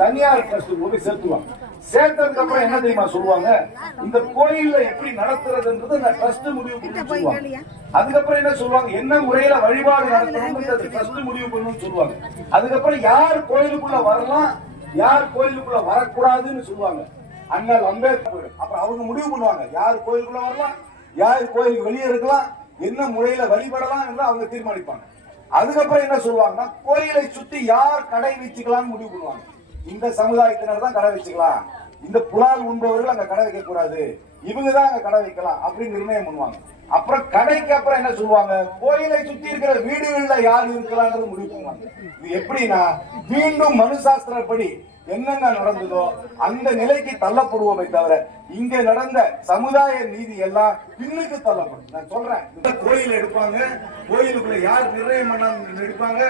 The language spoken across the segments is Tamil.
தனியார் ட்ரஸ்ட் போய் சேர்த்துவாங்க. சேர்த்ததுக்கு அப்புறம் என்ன தெரியுமா சொல்லுவாங்க, இந்த கோயில்ல எப்படி நடத்துறதுன்றது அந்த ட்ரஸ்ட் முடிவு பண்ணணும்னு சொல்லுவாங்க. அதுக்கப்புறம் என்ன சொல்லுவாங்க, என்ன முறையில வழிபாடு நடத்தணும்னு ட்ரஸ்ட் முடிவு பண்ணணும்னு சொல்லுவாங்க. அதுக்கப்புறம் யார் கோயிலுக்குள்ள வரலாம், யார் கோயிலுக்குள்ள வரக்கூடாதுன்னு சொல்லுவாங்க. அண்ணல் அம்பேத்கர் அப்புறம் அவங்க முடிவு பண்ணுவாங்க, யார் கோயிலுக்குள்ள வரலாம், யார் கோயிலுக்கு வெளியே இருக்கலாம், என்ன முறையில வழிபடலாம் என்று அவங்க தீர்மானிப்பாங்க. அதுக்கப்புறம் என்ன சொல்லுவாங்கன்னா, கோயிலை சுத்தி யார் கடை வச்சுக்கலாம்னு முடிவு பண்ணுவாங்க. இந்த சமுதாயத்தினர் தான் கடை வச்சுக்கலாம், இந்த புலால் உண்பவர்கள் அங்க கடை வைக்க கூடாது, இவங்க தான் அங்க கடை வைக்கலாம் அப்படின்னு நிர்ணயம் பண்ணுவாங்க. அப்புறம் கடைக்கு அப்புறம் என்ன சொல்லுவாங்க, கோயிலை சுத்தி இருக்கிற வீடுகள்ல யார் இருக்கலாம்ன்றது முடிவு பண்ணுவாங்க. இது எப்படின்னா, மீண்டும் மனுசாஸ்திரப்படி என்னென்ன நடந்ததோ அந்த நிலைக்கு தள்ளப்படுவோமே தவிர இங்க நடந்த சமுதாய நீதி எல்லாம் பின்னுக்கு தள்ளப்படும். நான் சொல்றேன், இந்த கோயில் எடுப்பாங்க, கோயிலுக்குள்ள யார் நிர்ணயம் பண்ண எடுப்பாங்க,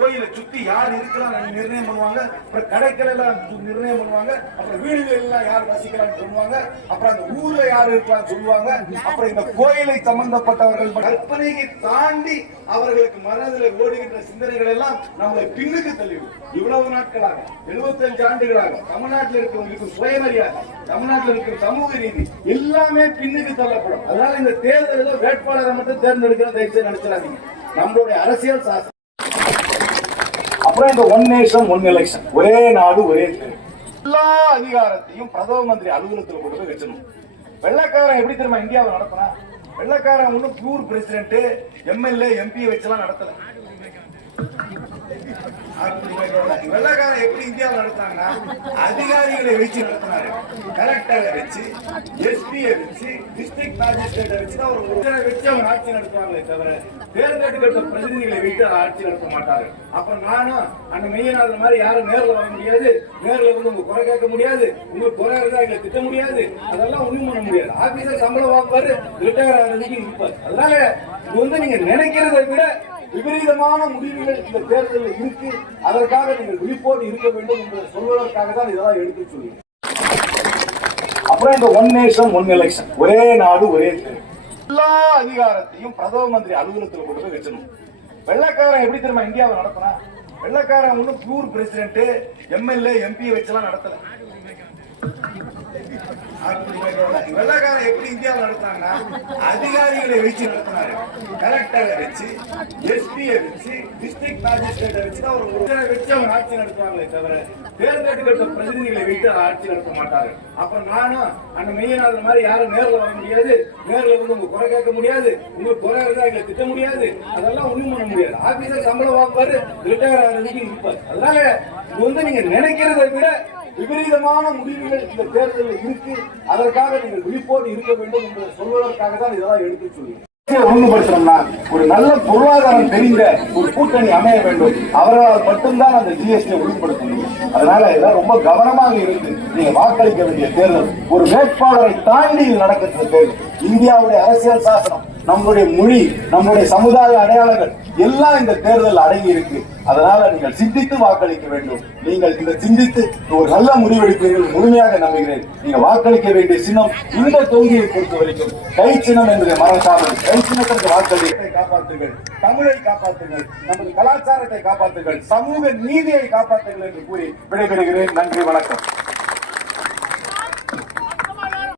கோயிலை சுத்தி யார் இருக்கலாம் நிர்ணயம் பண்ணுவாங்க, அப்புறம் கடைகள் எல்லாம் நிர்ணயம் பண்ணுவாங்க, அப்புறம் வீடுகள் எல்லாம் யார் வசிக்கலாம் சொல்லுவாங்க, அப்புறம் அந்த ஊர்ல யார் இருக்கலாம் சொல்லுவாங்க. அப்புறம் இந்த கோயிலை சம்பந்தப்பட்டவர்கள் கற்பனையை தாண்டி அவர்களுக்கு மனதில் ஓடுகின்ற சிந்தனைகள் எல்லாம் நம்மளை பின்னுக்கு தள்ளிவிடும். இவ்வளவு நாட்களாக 75 ஆண்டுகளாக தமிழ்நாட்டில் இருக்கிறவங்களுக்கு சுயமரியாதை, தமிழ்நாட்டில் இருக்கிற சமூக நீதி எல்லாமே பின்னுக்கு தள்ளப்படும். அதனால இந்த தேர்தலில் வேட்பாளரை மட்டும் தேர்ந்தெடுக்கிற தயவுசெய்து நினைச்சிடாதீங்க. நம்மளுடைய அரசியல் சாசனம். அப்புறம் இந்த ஒன் நேஷன் ஒன் எலெக்ஷன், ஒரே நாடு ஒரே தேர்தல், எல்லா அதிகாரத்தையும் பிரதம மந்திரி அலுவலகத்தில் கொண்டு போய் வச்சிடணும். வெள்ளக்காரன் எப்படி தெரியுமா இந்தியாவை நடத்தினா, வெள்ளக்காரன் ஒன்னும் பியூர் பிரசிடென்ட் எம்எல்ஏ எம்பி வச்செல்லாம் நடத்தல. வெள்ளக்காரன் எப்படி இந்தியாவில் நடத்தாங்கன்னா, அதிகாரிகளை வச்சு நடத்தினாரு. கலெக்டரை வச்சு, எஸ்பியை வச்சு, டிஸ்ட்ரிக்ட் மேஜிஸ்ட்ரேட்டை வச்சு தான் வச்சு அவங்க ஆட்சி நடத்துவாங்களே தவிர தேர்ந்தெடுக்கப்பட்ட பிரதிநிதிகளை வைத்து ஆட்சி நடத்த மாட்டாரு. அப்ப நானும் அந்த மெய்யநாதன் மாதிரி யாரும் நேரில் வர முடியாது, நேரில் வந்து உங்க குறை கேட்க முடியாது, உங்களுக்கு குறை இருந்தா எங்களை திட்ட முடியாது, அதெல்லாம் ஒண்ணும் பண்ண முடியாது. ஆபீசர் சம்பளம் வாங்குவாரு, ரிட்டையர் ஆகிறதுக்கு இருப்பாரு. அதனால இது வந்து நீங்க நினைக்கிறதை விட விபரீதமான முடிவுகள் இந்த தேர்தலில் இருக்கு. அதற்காக நீங்கள் விழிப்போடு இருக்க வேண்டும் என்று சொல்வதற்காக தான் இதெல்லாம் எடுத்து சொல்லுங்க. அப்புறம் இந்த ஒன் நேஷன் ஒன் எலெக்ஷன், ஒரே நாடு ஒரே தேர்தல், எல்லா அதிகாரத்தையும் பிரதம மந்திரி அலுவலகத்தில் கொண்டு போய் வச்சிடணும். வெள்ளக்காரன் எப்படி தெரியுமா இந்தியாவை நடத்தினா, வெள்ளக்காரன் ஒன்னும் பியூர் பிரசிடென்ட் எம்எல்ஏ எம்பி வச்செல்லாம் நடத்தல. வெள்ளக்காரன் எப்படி இந்தியாவில் நடத்தாங்கன்னா, அதிகாரிகளை வச்சு நடத்தினாரு. கலெக்டரை வச்சு, எஸ்பியை வச்சு, டிஸ்ட்ரிக்ட் மேஜிஸ்ட்ரேட்டை வச்சு தான் வச்சு அவங்க ஆட்சி நடத்துவாங்களே தவிர தேர்ந்தெடுக்கப்பட்ட பிரதிநிதிகளை வைத்து ஆட்சி நடத்த மாட்டாரு. அப்புறம் நானும் அந்த மெய்யநாதன் மாதிரி யாரும் நேரில் வர முடியாது, நேரில் வந்து உங்க குறை கேட்க முடியாது, உங்களுக்கு குறை இருந்தா எங்களை திட்ட முடியாது, அதெல்லாம் ஒண்ணும் பண்ண முடியாது. ஆபீசர் சம்பளம் வாங்குவாரு, ரிட்டையர் ஆகிறதுக்கு இருப்பாரு. அதனால இது வந்து நீங்க நினைக்கிறதை விட விபரீதமான முடிவுகள் இந்த தேர்தலில் இருக்கு. அதற்காக நீங்கள் விழிப்போடு இருக்க வேண்டும் என்று சொல்வதற்காக தான் இதெல்லாம் எடுத்து சொல்லுங்க. ஒழுங்குபடுத்தணும்னா ஒரு நல்ல பொருளாதாரம் தெரிந்த ஒரு கூட்டணி அமைய வேண்டும். அவர்களால் மட்டும்தான் அந்த ஜிஎஸ்டி ஒழுங்குபடுத்த முடியும். அதனால இதெல்லாம் ரொம்ப கவனமாக இருந்து நீங்க வாக்களிக்க வேண்டிய தேர்தல். ஒரு வேட்பாளரை தாண்டி நடக்கிற தேர்தல். இந்தியாவுடைய அரசியல் சாசனம், நம்முடைய மொழி, நம்முடைய சமுதாய அடையாளங்கள் எல்லாம் இந்த தேர்தல் அடங்கி இருக்கு. அதனால நீங்கள் சிந்தித்து வாக்களிக்க வேண்டும். நீங்கள் இந்த சிந்தித்து ஒரு நல்ல முடிவெடுப்பீர்கள் முழுமையாக நம்புகிறேன். நீங்க வாக்களிக்க வேண்டிய சின்னம் இந்த தொகுதியை பொறுத்த வரைக்கும் கை சின்னம் என்பதை மறக்காமல் கை சின்னத்திற்கு வாக்களிப்பை காப்பாற்றுங்கள், தமிழை காப்பாற்றுங்கள், நமது கலாச்சாரத்தை காப்பாற்றுங்கள், சமூக நீதியை காப்பாற்றுங்கள் என்று கூறி விடைபெறுகிறேன். நன்றி, வணக்கம்.